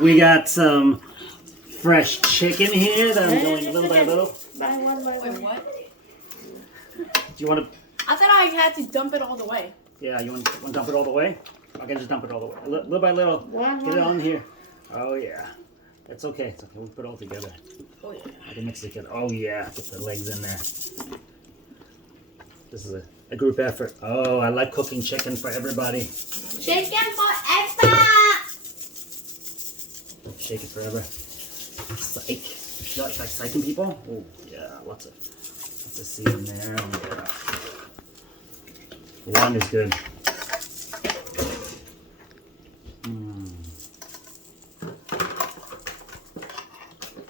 We got some fresh chicken here that I'm going little by little. By one. Wait, what? Do you want to? I thought I had to dump it all the way. Yeah, you want to dump it all the way? I can just dump it all the way. Little by little. Get it on here. Oh, yeah. It's okay. It's okay. We'll put it all together. Oh, yeah. I can mix it together. Oh, yeah. Get the legs in there. This is a group effort. Oh, I like cooking chicken for everybody. Chicken forever. Shake it forever. Psych. You like psyching people? Oh, yeah. Lots of seed in there. Yeah. One is good.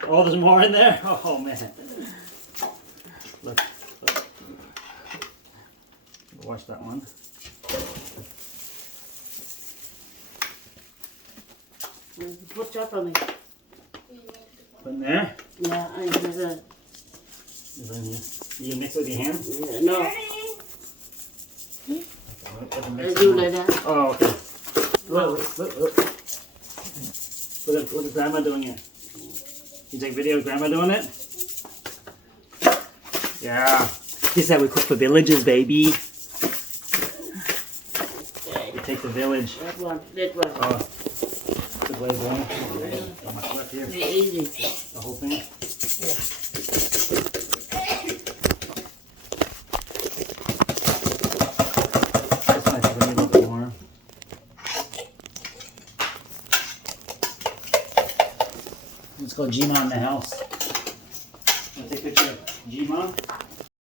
Oh, there's more in there? Oh, man. Look. Wash that one. Put chocolate in. Put in there? Yeah, I there's a. Is in here. You mix it with your hand? Yeah, no. Okay, Do like that. oh, okay. Look. Look at Grandma doing it. You take video of Grandma doing it? Yeah. This is how we cook for villages, baby. We take the village. That one. Oh, good way, boy. Okay, got much left here. Very easy. The whole thing. This might be a little bit more. Let's go Gma in the house. Want to take a picture of Gma?